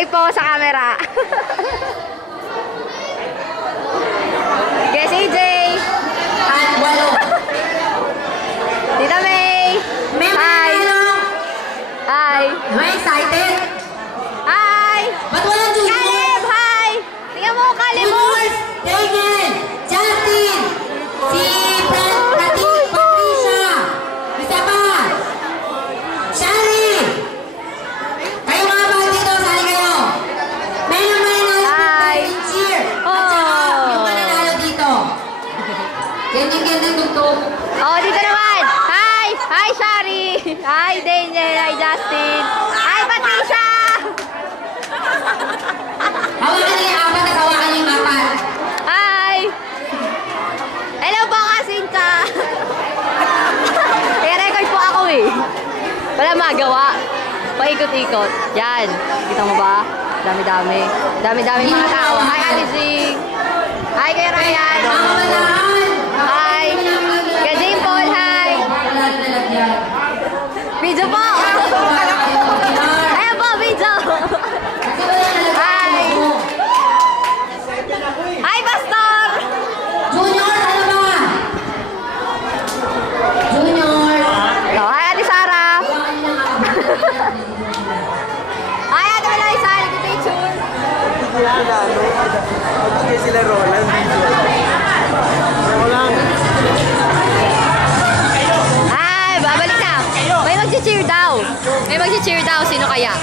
Hi po sa camera. Yes, AJ. At walo. Tita May. Hi. Hi. Am I excited? Hi. Ba't walang junior? Caleb, hi. Tingnan mo, Caleb. Juniors! Daniel! Justin! Si Patricia! Isa pa! Shari! Kayo mga ba dito? Sali kayo! May mananalo Hi. dito cheer! At saka yung mananalo dito. Ganyan tugtog. Oh, dito naman. Hi. Hi, Shari. Hi, Daniel. Hi, Justin. Hi, Patricia. Hawakan niyo yung apat at hawakan niyo yung apat. Hi. Hello po, Kasinta. I-record po ako eh. Wala magawa. Paikot-ikot. Yan. Kita mo ba? Dami-dami. Dami-dami mga tao. Hi, Alizing. Hi, Kuya Ryan. Mga manahan! Hi. Kuya Jane Paul, hi. Video po. Ayan po, video. Hi. Hi, Pastor. Junior, ano ba? Junior! So, hi, Ate Sarah. Hawakan niyo yung apat. Hi, Ate Melissa. Good tune. Okay sila Roland video. Ako lang. Hi, babalik na. May mag-cheer daw. May mag-cheer daw. Sino kaya?